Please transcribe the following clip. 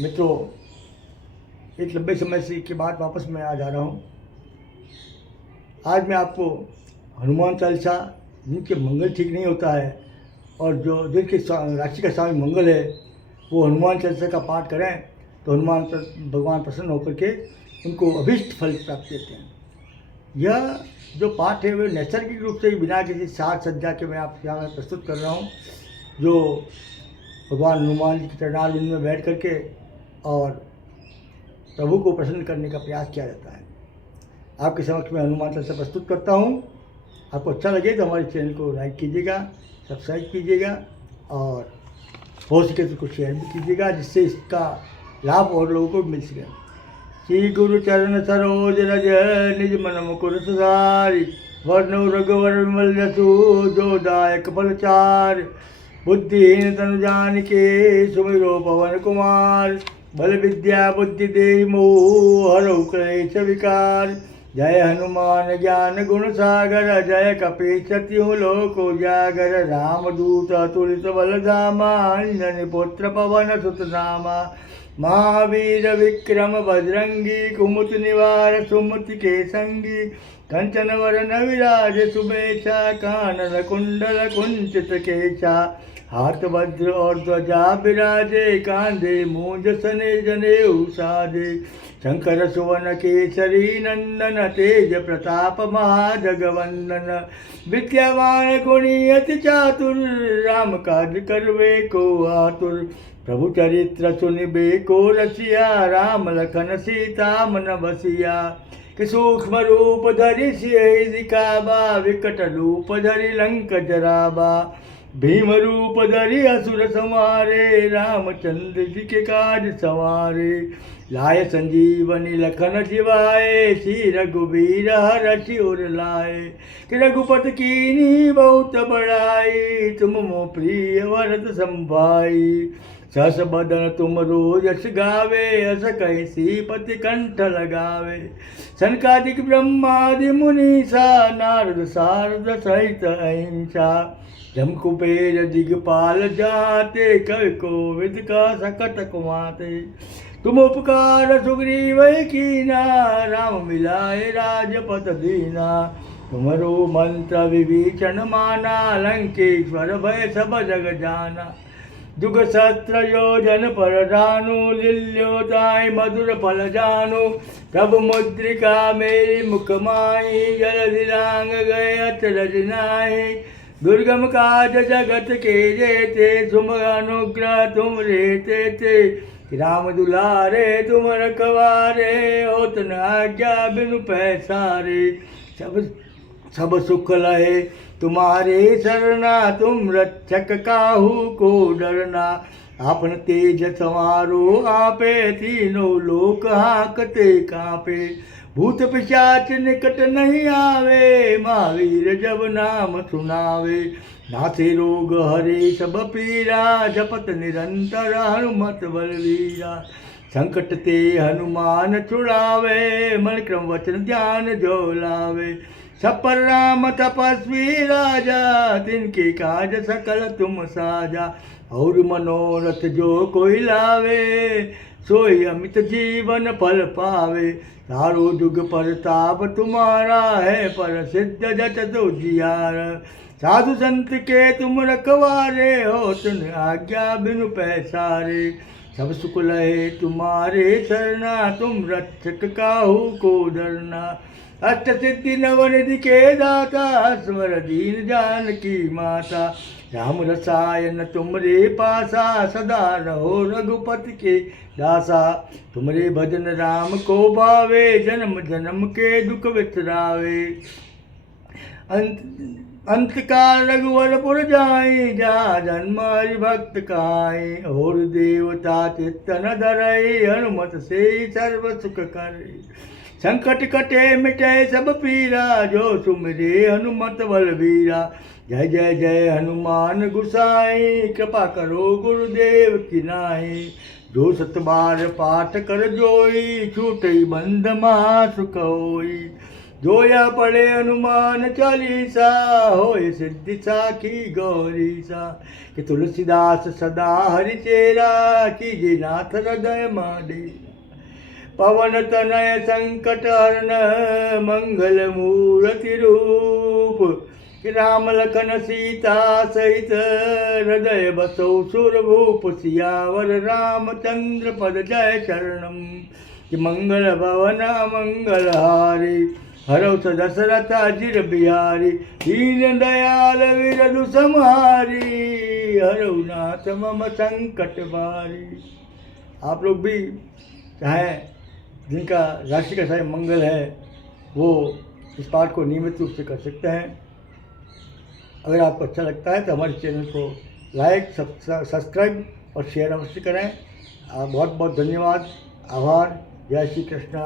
मित्रों, एक लंबे समय से के बाद वापस मैं आ जा रहा हूँ। आज मैं आपको हनुमान चालीसा, जिनके मंगल ठीक नहीं होता है और जो जिनकी राशि का स्वामी मंगल है, वो हनुमान चालीसा का पाठ करें तो भगवान प्रसन्न होकर के उनको अभीष्ट फल प्राप्त देते हैं। यह जो पाठ है वह नैसर्गिक रूप से ही बिना किसी साज सज्जा के मैं आपके सामने प्रस्तुत कर रहा हूँ, जो भगवान हनुमान जी के चरणारविंद में बैठ करके और प्रभु को प्रसन्न करने का प्रयास किया जाता है। आपके समक्ष में हनुमान चालीसा प्रस्तुत करता हूँ। आपको अच्छा लगे तो हमारे चैनल को लाइक कीजिएगा, सब्सक्राइब कीजिएगा और हो सके तो कुछ शेयर भी कीजिएगा, जिससे इसका लाभ और लोगों को मिल सके। श्री गुरु चरण सरोज रज निज मन मुकुर सुधारि, वर्णो रघुवर विमल जसु जो दायक फलचार। बुद्धिहीन तनु जानिके सुमिरो पवन कुमार, बल विद्या बुद्धि देहि मोह हरौ क्लेश विकार। जय हनुमान ज्ञान गुण सागर, जय कपीश तिहुँ लोक उजागर। रामदूत अतुलित बल धामा, अंजनी पुत्र पवन सुत नामा। महावीर विक्रम बजरंगी, कुमति निवार सुमति के संगी। कंचन वरन विराज सुबेशा, कानन कुंडल कुंचित केशा। हाथ वज्र और ध्वजा विराजे, कांधे मूंज सने जनेऊ साजे। शंकर सुवन केसरी नंदन, तेज प्रताप महाजगवंदन। विद्यावान गुणी अति चातुर, राम काज करवे को आतुर। प्रभु चरित्र सुनिबे को रसिया, राम लखन सीता मन बसिया। कि सूक्ष्म रूप धरि सियहि दिखावा, विकट रूप धरि लंक जरावा। भीम रूप धरि असुर संहारे, रामचंद्र जी के काज सवारे। लाय संजीवनी लखन जिवाए, श्री रघुबीर हरषि उर लाए। कि रघुपत कीन्ही बहुत बड़ाई, तुम मोह प्रिय भरत संभाई। सहस बदन तुम यश गावे, अस कहि श्रीपति कंठ लगावे। सनकादिक ब्रह्मादि मुनीसा, नारद सारद सहित अहिंसा। जम कुबेर दिगपाल जाते, कवि कोविद का सकट कुमाते। तुम उपकार सुग्रीव कीना, राम मिलाए राजपत दीना। तुमरो मंत्र विभीषण माना, लंकेश्वर भय सब जग जाना। जुग सहस्त्र योजन पर जानु, लील्योताय मधुर फल जानु। प्रभु मुद्रिका मेरी मुख माही, जल दिलांग गए अचरज नाहि। दुर्गम काज जगत के जेते, तुम अनुग्रह तुम रहते थे। राम दुलारे तुम रखवारे, होत न आज्ञा बिनु पैसारे। सब सुख लहे तुम्हारे सरना, तुम रक्षक काहू को डरना। आपन तेज संवारो आपे, तीनों लोक हाकते कांपे। भूत पिशाच निकट नहीं आवे, महावीर जब नाम सुनावे। नाथे रोग हरे सब पीरा, जपत निरंतर हनुमत बलवीरा। संकट ते हनुमान छुड़ावे, मन क्रम वचन ध्यान जो लावे। सब पर राम तपस्वी राजा, तिनके काज सकल तुम साजा। और मनोरथ जो कोई लावे, सोई अमित जीवन फल पावे। सारो जुग परताप तुम्हारा है, पर सिद्ध जट तो जियार। साधु संत के तुम रखवारे हो, तुम आज्ञा बिनु पैसारे। सब सुख लहे तुम्हारे सरना, तुम रक्षक काहू को डरना। अष्ट सिद्धि नवनिधि के दाता, स्वर दीन जानकी माता। राम रसायन तुमरे पासा, सदा रहो रघुपति के दासा। तुमरे भजन राम को भावे, जन्म जन्म के दुख विसरावे। अंतकाल रघुवरपुर जाई, जा जन्म हरि भक्त काई। और देवता चित्त न धरई, हनुमत से सर्व सुख करे। संकट कटे मिटे सब पीरा, जो सुमिरे हनुमत बलवीरा। जय जय जय हनुमान गुसाई, कृपा करो गुरुदेव की नाई। जो सत बार पाठ कर जोई, छूटई बंध महा सुख होई। जोया पड़े हनुमान चालीसा होय सिद्धि साखी गौरीसा। कि तुलसीदास सदा हरि चेरा कीजे नाथ हृदय माडेरा। पवन तनय संकट हरन मंगल मूर्ति रूप। कि राम लखन सीता सहित हृदय बसो सुरभूप। सियावर रामचंद्र पद जय शरणम। कि मंगल भवन मंगल हारी हरौ दशरथ अजिर बिहारी। दीन दयाल विरधु समारी हरौ नाथ मम संकट बारी। आप लोग भी चाहें जिनका राशि का समय मंगल है वो इस पाठ को नियमित रूप से कर सकते हैं। अगर आपको अच्छा लगता है तो हमारे चैनल को लाइक सब्सक्राइब और शेयर अवश्य करें। बहुत बहुत धन्यवाद, आभार। जय श्री कृष्णा।